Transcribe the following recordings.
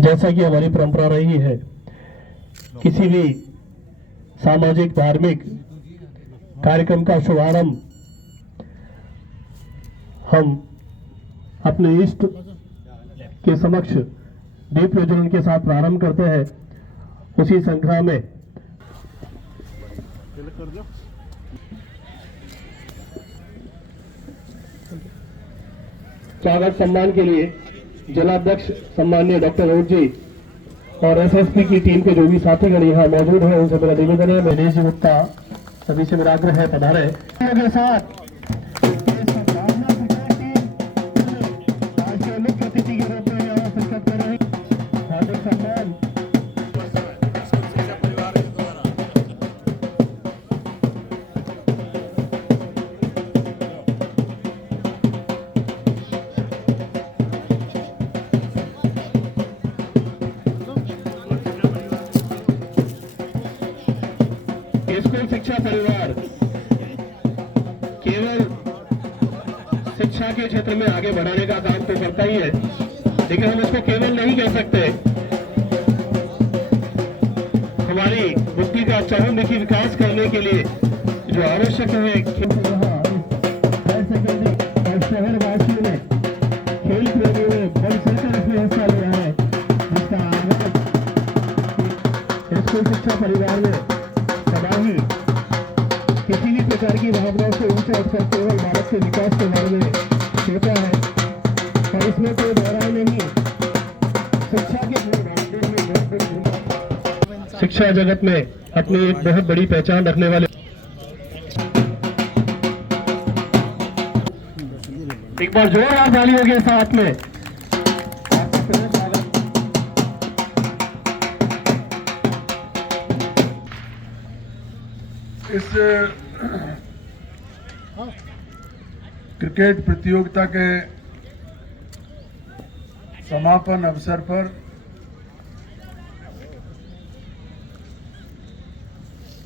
जैसा कि हमारी परंपरा रही है, किसी भी सामाजिक धार्मिक कार्यक्रम का शुभारंभ हम अपने इष्ट के समक्ष दीप प्रज्वलन के साथ प्रारंभ करते हैं। उसी श्रृंखला में स्वागत सम्मान के लिए जिलाध्यक्ष सम्माननीय डॉक्टर रोड जी और एसएसपी की टीम के जो भी साथीगण यहाँ मौजूद हैं, उनसे मेरा निवेदन है। मनीष जी गुप्ता सभी से मेरा आग्रह है, पधारे के साथ मुख्य अतिथि के रूप में यहाँ शिरकत कर रहे हार्दिक सम्मान। स्कूल शिक्षा परिवार केवल शिक्षा के क्षेत्र में आगे बढ़ाने का काम तो करता ही है, लेकिन हम इसको केवल नहीं कह सकते। हमारी बुद्धि का चहुमुखी विकास करने के लिए जो आवश्यक है, शहर वासियों ने खेल प्रेमियों ने बड़ी संख्या में हिस्सा लिया है, जिसका आगाज स्कूल शिक्षा परिवार में सदा ही किसी भी प्रकार की भावनाओं से ऊंचा उठकर केवल भारत के विकास के बारे में सोचा है, और इसमें कोई दोहराई नहीं। शिक्षा जगत में अपनी एक बहुत बड़ी पहचान रखने वाले एक बार जोरदार तालियों के साथ में इस क्रिकेट प्रतियोगिता के समापन अवसर पर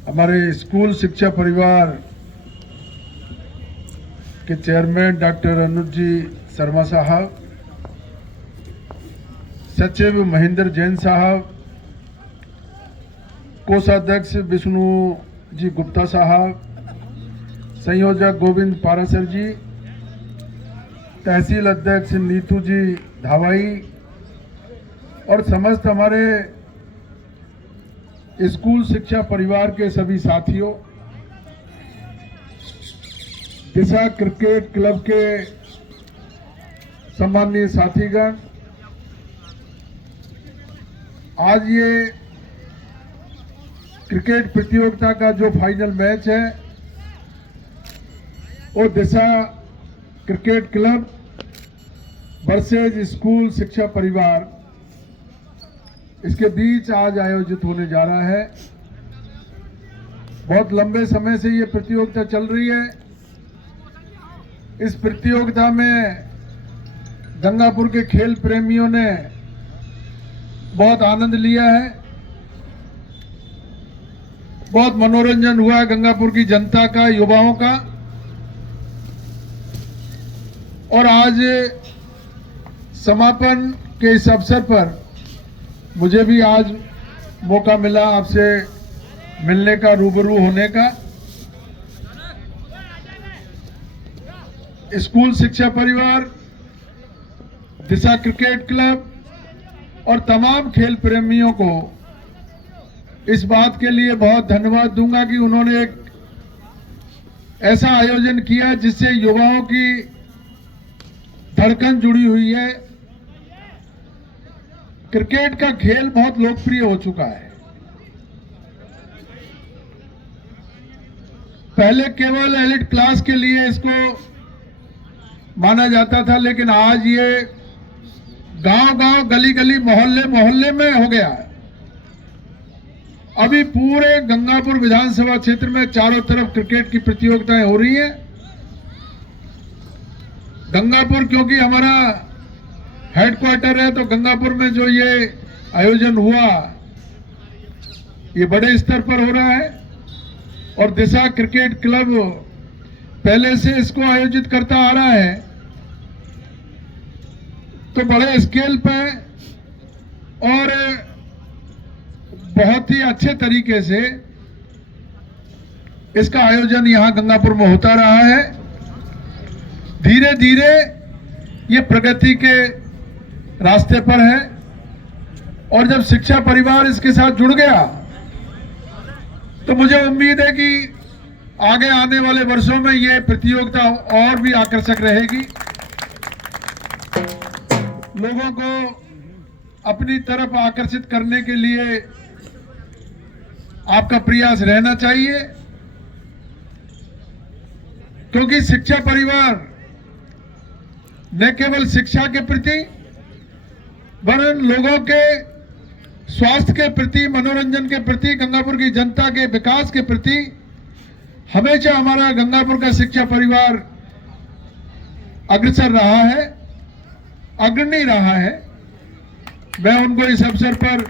हमारे स्कूल शिक्षा परिवार के चेयरमैन डॉक्टर अनुज जी शर्मा साहब, सचिव महेंद्र जैन साहब, कोषाध्यक्ष विष्णु जी गुप्ता साहब, संयोजक गोविंद पारासर जी, तहसील अध्यक्ष नीतू जी धावाई और समस्त हमारे स्कूल शिक्षा परिवार के सभी साथियों, दिशा क्रिकेट क्लब के सम्माननीय साथीगण, आज ये क्रिकेट प्रतियोगिता का जो फाइनल मैच है वो दिशा क्रिकेट क्लब वर्सेज स्कूल शिक्षा परिवार, इसके बीच आज आयोजित होने जा रहा है। बहुत लंबे समय से ये प्रतियोगिता चल रही है। इस प्रतियोगिता में गंगापुर के खेल प्रेमियों ने बहुत आनंद लिया है, बहुत मनोरंजन हुआ है गंगापुर की जनता का, युवाओं का। और आज समापन के इस अवसर पर मुझे भी आज मौका मिला आपसे मिलने का, रूबरू होने का। स्कूल शिक्षा परिवार, दिशा क्रिकेट क्लब और तमाम खेल प्रेमियों को इस बात के लिए बहुत धन्यवाद दूंगा कि उन्होंने एक ऐसा आयोजन किया जिससे युवाओं की धड़कन जुड़ी हुई है। क्रिकेट का खेल बहुत लोकप्रिय हो चुका है। पहले केवल एलिट क्लास के लिए इसको माना जाता था, लेकिन आज ये गांव-गांव, गली-गली, मोहल्ले-मोहल्ले में हो गया है। अभी पूरे गंगापुर विधानसभा क्षेत्र में चारों तरफ क्रिकेट की प्रतियोगिताएं हो रही हैं। गंगापुर क्योंकि हमारा हेडक्वार्टर है, तो गंगापुर में जो ये आयोजन हुआ ये बड़े स्तर पर हो रहा है और दिशा क्रिकेट क्लब पहले से इसको आयोजित करता आ रहा है, तो बड़े स्केल पे और बहुत ही अच्छे तरीके से इसका आयोजन यहां गंगापुर में होता रहा है। धीरे धीरे ये प्रगति के रास्ते पर है और जब शिक्षा परिवार इसके साथ जुड़ गया तो मुझे उम्मीद है कि आगे आने वाले वर्षों में ये प्रतियोगिता और भी आकर्षक रहेगी। लोगों को अपनी तरफ आकर्षित करने के लिए आपका प्रयास रहना चाहिए, क्योंकि शिक्षा परिवार न केवल शिक्षा के प्रति वरन लोगों के स्वास्थ्य के प्रति, मनोरंजन के प्रति, गंगापुर की जनता के विकास के प्रति हमेशा हमारा गंगापुर का शिक्षा परिवार अग्रसर रहा है, अग्रणी रहा है। मैं उनको इस अवसर पर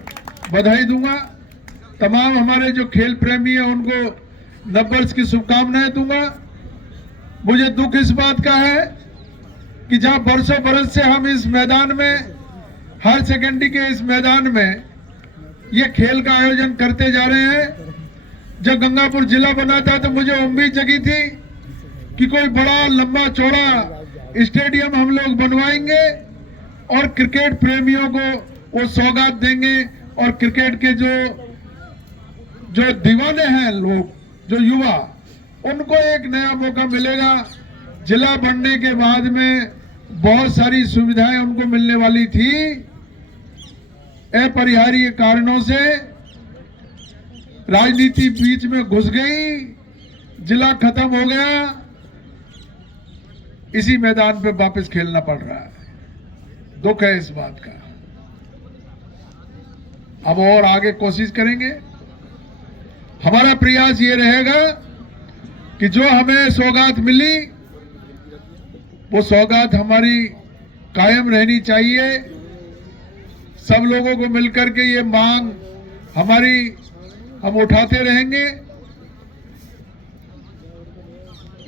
बधाई दूंगा। तमाम हमारे जो खेल प्रेमी हैं उनको नववर्ष की शुभकामनाएं दूंगा। मुझे दुख इस बात का है कि जहां बरसों बरस से हम इस मैदान में, हायर सेकेंडरी के इस मैदान में ये खेल का आयोजन करते जा रहे हैं। जब गंगापुर जिला बना था तो मुझे उम्मीद जगी थी कि कोई बड़ा लंबा चौड़ा स्टेडियम हम लोग बनवाएंगे और क्रिकेट प्रेमियों को वो सौगात देंगे और क्रिकेट के जो दीवाने हैं लोग, जो युवा, उनको एक नया मौका मिलेगा। जिला बनने के बाद में बहुत सारी सुविधाएं उनको मिलने वाली थी, अपरिहार्य कारणों से राजनीति बीच में घुस गई, जिला खत्म हो गया, इसी मैदान पे वापस खेलना पड़ रहा है। दुख है इस बात का। अब और आगे कोशिश करेंगे। हमारा प्रयास ये रहेगा कि जो हमें सौगात मिली वो सौगात हमारी कायम रहनी चाहिए। सब लोगों को मिलकर के ये मांग हम उठाते रहेंगे।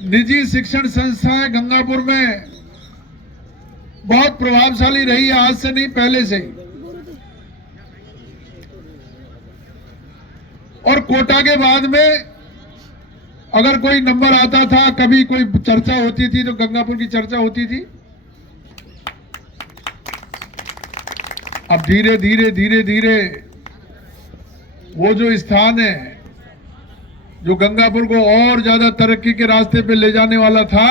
निजी शिक्षण संस्थाएं गंगापुर में बहुत प्रभावशाली रही है, आज से नहीं पहले से ही। और कोटा के बाद में अगर कोई नंबर आता था, कभी कोई चर्चा होती थी तो गंगापुर की चर्चा होती थी। अब धीरे धीरे वो जो स्थान है जो गंगापुर को और ज्यादा तरक्की के रास्ते पे ले जाने वाला था,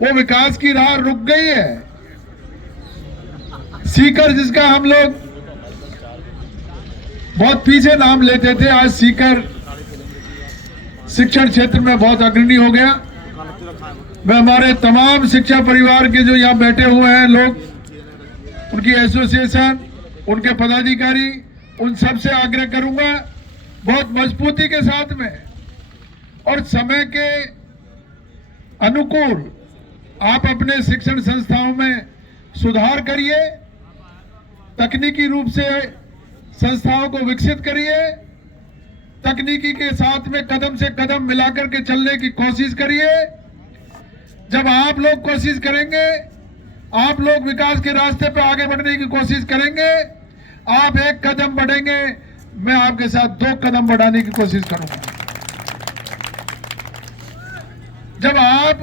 वो विकास की राह रुक गई है। सीकर, जिसका हम लोग बहुत पीछे नाम लेते थे, आज सीकर शिक्षण क्षेत्र में बहुत अग्रणी हो गया। मैं हमारे तमाम शिक्षा परिवार के जो यहाँ बैठे हुए हैं लोग, उनकी एसोसिएशन, उनके पदाधिकारी, उन सब से आग्रह करूंगा बहुत मजबूती के साथ में और समय के अनुकूल आप अपने शिक्षण संस्थाओं में सुधार करिए, तकनीकी रूप से संस्थाओं को विकसित करिए, तकनीकी के साथ में कदम से कदम मिलाकर के चलने की कोशिश करिए। जब आप लोग कोशिश करेंगे, आप लोग विकास के रास्ते पर आगे बढ़ने की कोशिश करेंगे, आप एक कदम बढ़ेंगे, मैं आपके साथ 2 कदम बढ़ाने की कोशिश करूंगा। जब आप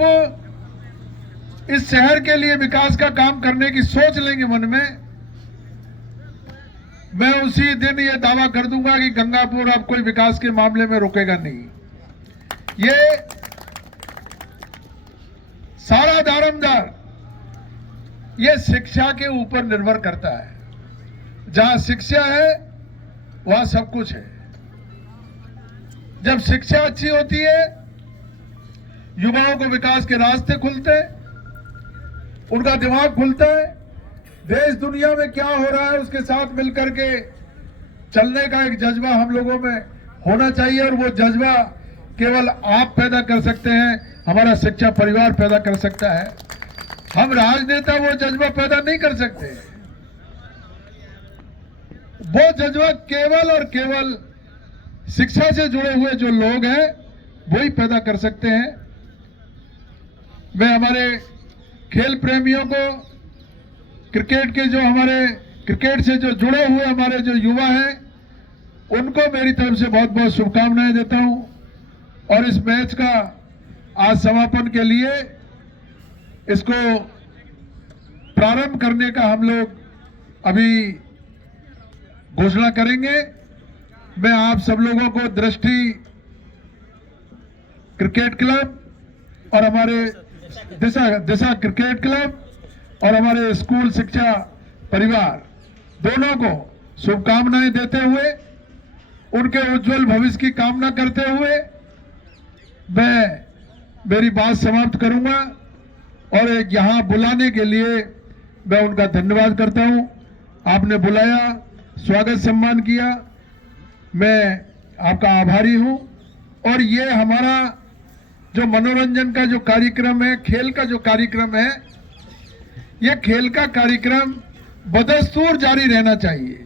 इस शहर के लिए विकास का काम करने की सोच लेंगे मन में, मैं उसी दिन ये दावा कर दूंगा कि गंगापुर अब कोई विकास के मामले में रुकेगा नहीं। ये सारा दारोमदार ये शिक्षा के ऊपर निर्भर करता है। जहां शिक्षा है वहां सब कुछ है। जब शिक्षा अच्छी होती है, युवाओं को विकास के रास्ते खुलते हैं, उनका दिमाग खुलता है, देश दुनिया में क्या हो रहा है उसके साथ मिलकर के चलने का एक जज्बा हम लोगों में होना चाहिए। और वो जज्बा केवल आप पैदा कर सकते हैं, हमारा शिक्षा परिवार पैदा कर सकता है। हम राजनेता वो जज्बा पैदा नहीं कर सकते। वो जज्बा केवल और केवल शिक्षा से जुड़े हुए जो लोग हैं वही पैदा कर सकते हैं। मैं हमारे खेल प्रेमियों को, क्रिकेट के जो हमारे क्रिकेट से जो जुड़े हुए हमारे जो युवा हैं उनको मेरी तरफ से बहुत बहुत शुभकामनाएं देता हूं। और इस मैच का आज समापन के लिए इसको प्रारंभ करने का हम लोग अभी घोषणा करेंगे। मैं आप सब लोगों को दृष्टि क्रिकेट क्लब और हमारे दिशा क्रिकेट क्लब और हमारे स्कूल शिक्षा परिवार दोनों को शुभकामनाएं देते हुए, उनके उज्जवल भविष्य की कामना करते हुए मैं मेरी बात समाप्त करूंगा। और एक यहां बुलाने के लिए मैं उनका धन्यवाद करता हूं। आपने बुलाया, स्वागत सम्मान किया, मैं आपका आभारी हूं। और ये हमारा जो मनोरंजन का जो कार्यक्रम है, खेल का जो कार्यक्रम है, ये खेल का कार्यक्रम बदस्तूर जारी रहना चाहिए,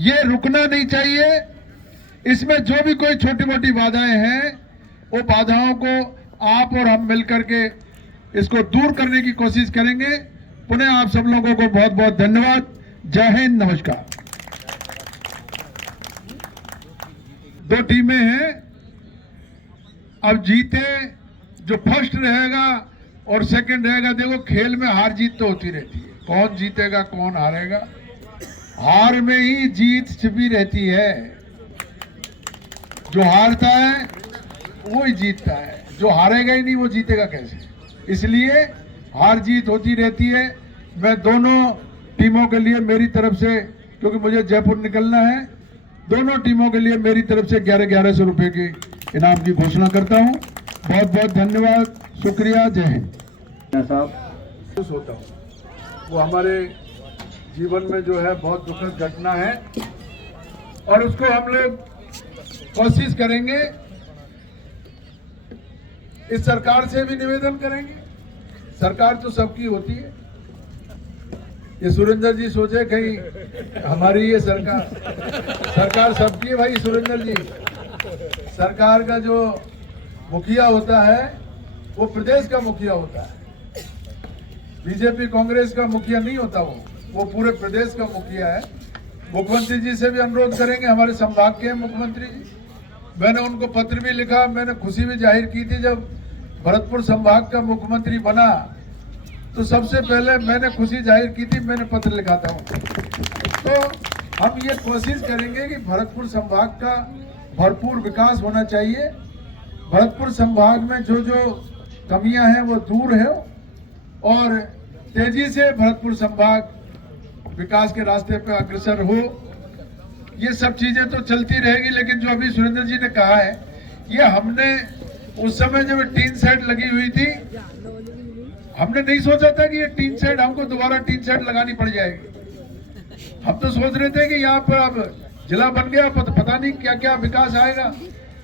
ये रुकना नहीं चाहिए। इसमें जो भी कोई छोटी मोटी बाधाएं हैं वो बाधाओं को आप और हम मिलकर के इसको दूर करने की कोशिश करेंगे। पुनः आप सब लोगों को बहुत बहुत धन्यवाद। जय हिंद, नमस्कार। दो टीमें हैं, अब जीते जो फर्स्ट रहेगा और सेकंड रहेगा। देखो खेल में हार जीत तो होती रहती है, कौन जीतेगा कौन हारेगा, हार में ही जीत छिपी रहती है। जो हारता है वो ही जीतता है, जो हारेगा ही नहीं वो जीतेगा कैसे। इसलिए हार जीत होती रहती है। मैं दोनों टीमों के लिए मेरी तरफ से, क्योंकि मुझे जयपुर निकलना है, दोनों टीमों के लिए मेरी तरफ से 1100 रुपए के इनाम की घोषणा करता हूं। बहुत बहुत धन्यवाद, शुक्रिया, जय हिंद। खुश होता हूं, वो हमारे जीवन में जो है बहुत दुखद घटना है और उसको हम लोग कोशिश करेंगे, इस सरकार से भी निवेदन करेंगे। सरकार तो सबकी होती है, ये सुरेंद्र जी सोचे कहीं हमारी ये सरकार सबकी है। भाई सुरेंद्र जी, सरकार का जो मुखिया होता है वो प्रदेश का मुखिया होता है, बीजेपी कांग्रेस का मुखिया नहीं होता, वो पूरे प्रदेश का मुखिया है। मुख्यमंत्री जी से भी अनुरोध करेंगे, हमारे संभाग के मुख्यमंत्री जी, मैंने उनको पत्र भी लिखा, मैंने खुशी भी जाहिर की थी जब भरतपुर संभाग का मुख्यमंत्री बना तो सबसे पहले मैंने खुशी जाहिर की थी, मैंने पत्र लिखा था। तो हम ये कोशिश करेंगे कि भरतपुर संभाग का भरपूर विकास होना चाहिए। भरतपुर संभाग में जो जो कमियां हैं वो दूर है और तेजी से भरतपुर संभाग विकास के रास्ते पे अग्रसर हो। ये सब चीजें तो चलती रहेगी, लेकिन जो अभी सुरेंद्र जी ने कहा है, ये हमने उस समय जब टीन सेट लगी हुई थी, हमने नहीं सोचा था कि ये टीन सेट हमको दोबारा टीन सेट लगानी पड़ जाएगी। हम तो सोच रहे थे कि यहाँ पर अब जिला बन गया, पता नहीं क्या क्या विकास आएगा,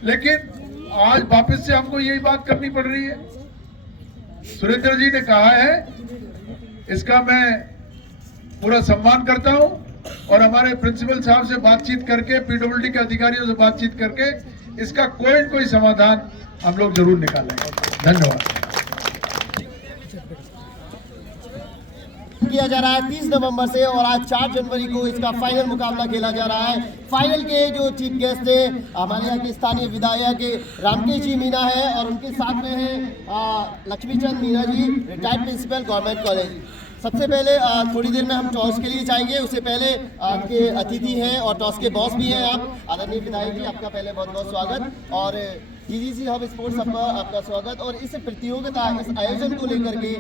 लेकिन आज वापस से हमको यही बात करनी पड़ रही है। सुरेंद्र जी ने कहा है, इसका मैं पूरा सम्मान करता हूं और हमारे प्रिंसिपल साहब से बातचीत करके, पीडब्ल्यूडी के अधिकारियों से बातचीत करके इसका कोई न कोई समाधान हम लोग जरूर निकालेंगे। धन्यवाद। किया जा रहा है 30 नवंबर से और आज 4 जनवरी को इसका फाइनल मुकाबला खेला जा रहा है। फाइनल के जो चीफ गेस्ट थे हमारे यहाँ के स्थानीय विधायक रामकेश जी मीना है और उनके साथ में है Laxmichand Meena ji, retired principal government college. सबसे पहले थोड़ी देर में हम टॉस के लिए जाएंगे, उससे पहले आपके अतिथि हैं और टॉस के बॉस भी हैं आप, आदरणीय विधायक जी, आपका पहले बहुत बहुत स्वागत और डीजीसी हब स्पोर्ट्स आपका स्वागत। और इस प्रतियोगिता, इस आयोजन को लेकर के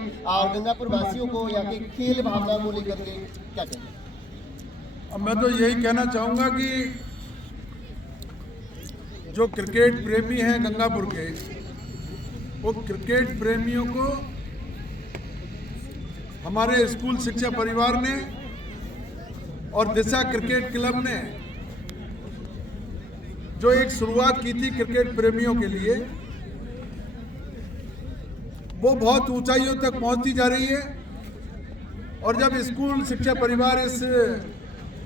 गंगापुर वासियों को या के खेल भावना को लेकर के क्या कहें? अब मैं तो यही कहना चाहूँगा कि जो क्रिकेट प्रेमी हैं गंगापुर के, वो क्रिकेट प्रेमियों को हमारे स्कूल शिक्षा परिवार ने और दिशा क्रिकेट क्लब ने जो एक शुरुआत की थी क्रिकेट प्रेमियों के लिए, वो बहुत ऊंचाइयों तक पहुंचती जा रही है। और जब स्कूल शिक्षा परिवार इस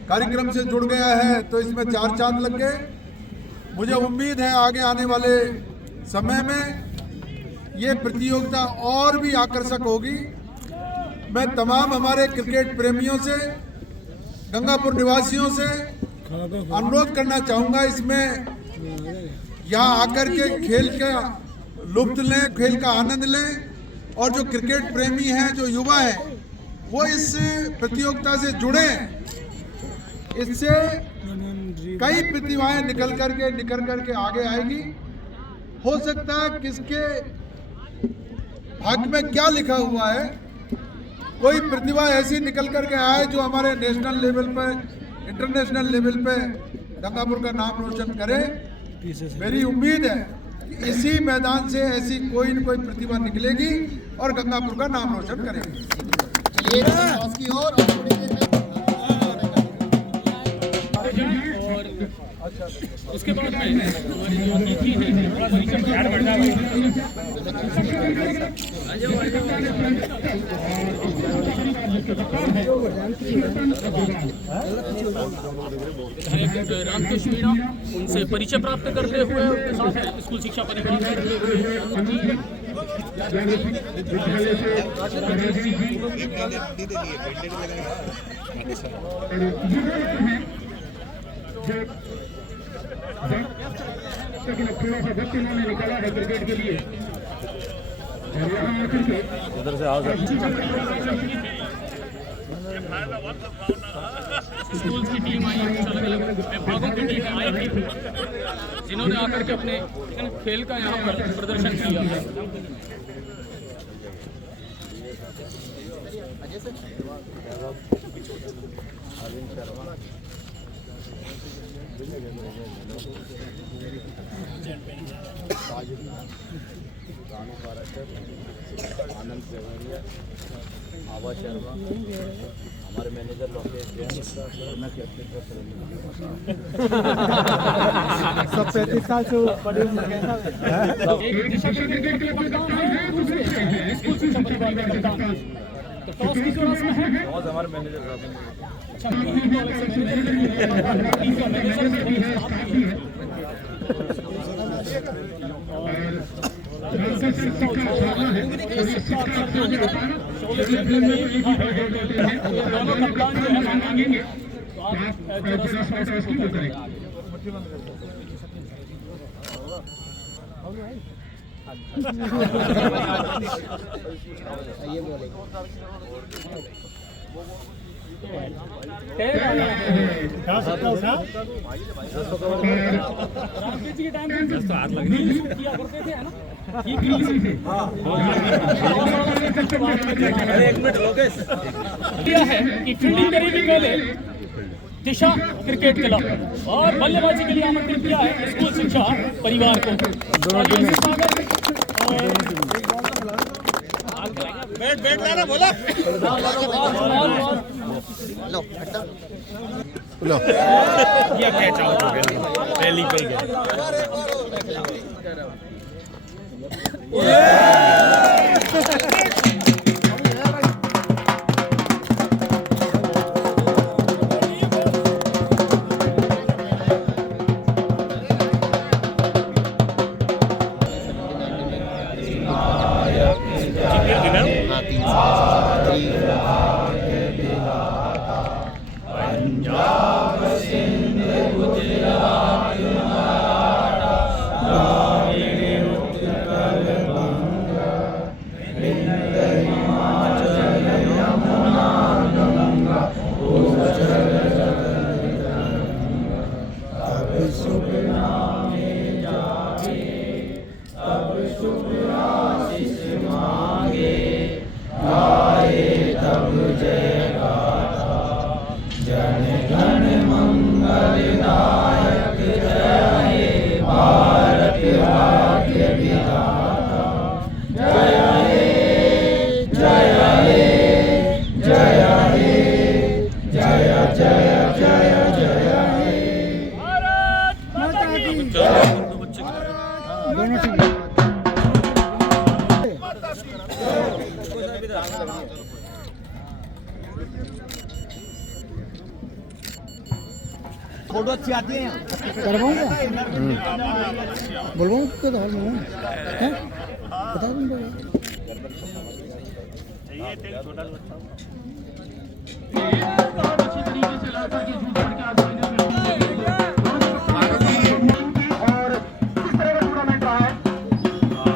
कार्यक्रम से जुड़ गया है तो इसमें 4 चांद लग गए। मुझे उम्मीद है आगे आने वाले समय में ये प्रतियोगिता और भी आकर्षक होगी। मैं तमाम हमारे क्रिकेट प्रेमियों से, गंगापुर निवासियों से अनुरोध करना चाहूँगा, इसमें यहाँ आकर के खेल का लुत्फ लें, खेल का आनंद लें और जो क्रिकेट प्रेमी हैं, जो युवा हैं, वो इस प्रतियोगिता से जुड़े। इससे कई प्रतिभाएं निकल करके आगे आएगी। हो सकता है किसके भाग्य में क्या लिखा हुआ है, कोई प्रतिभा ऐसी निकल करके आए जो हमारे नेशनल लेवल पर, इंटरनेशनल लेवल पे गंगापुर का नाम रोशन करे। मेरी उम्मीद है कि इसी मैदान से ऐसी कोई न कोई प्रतिभा निकलेगी और गंगापुर का नाम रोशन करेगी। चलिए टॉस की ओर और थोड़ी देर में उसके बाद में हमारी जो अतिथि है थोड़ा सा प्यार बढ़ जाए। रामकृष्ण मीणा, उनसे परिचय प्राप्त करते हुए उनके साथ स्कूल शिक्षा परिवार लेकिन थोड़ा सा वक्त इन्होंने निकाला है क्रिकेट के लिए और यहाँ आकर के उधर से आओ स्कूल की टीम आई, अलग अलग विभागों की टीम आई थी जिन्होंने आकर के अपने खेल का यहाँ पर प्रदर्शन किया है। आनंद सेवरिया, आवा शर्मा, हमारे मैनेजर लोकेश जैन, सब 35 साल से बड़े टॉस की जो रस्म है हमारे मैनेजर साहब दोनों कप्तान जो है मांगेंगे तो ये बोले रामकेश जी के टाइम पे हाथ लगने किया करते थे, है ना? एक मिनट लोकेश किया है कि फील्डिंग करेगी पहले दिशा क्रिकेट क्लब और बल्लेबाजी के लिए आमंत्रित किया है स्कूल शिक्षा परिवार को। बैठ लाना बोला लो हटो लो ये कैच आउट हो गया पहली पे गया। हाँ 3 साल फोटो अच्छी आती है यहाँ। करवाऊंगा बोलवाऊँ तो हाल में हूँ हैं? बता दूँगा अच्छी तरीके से लड़का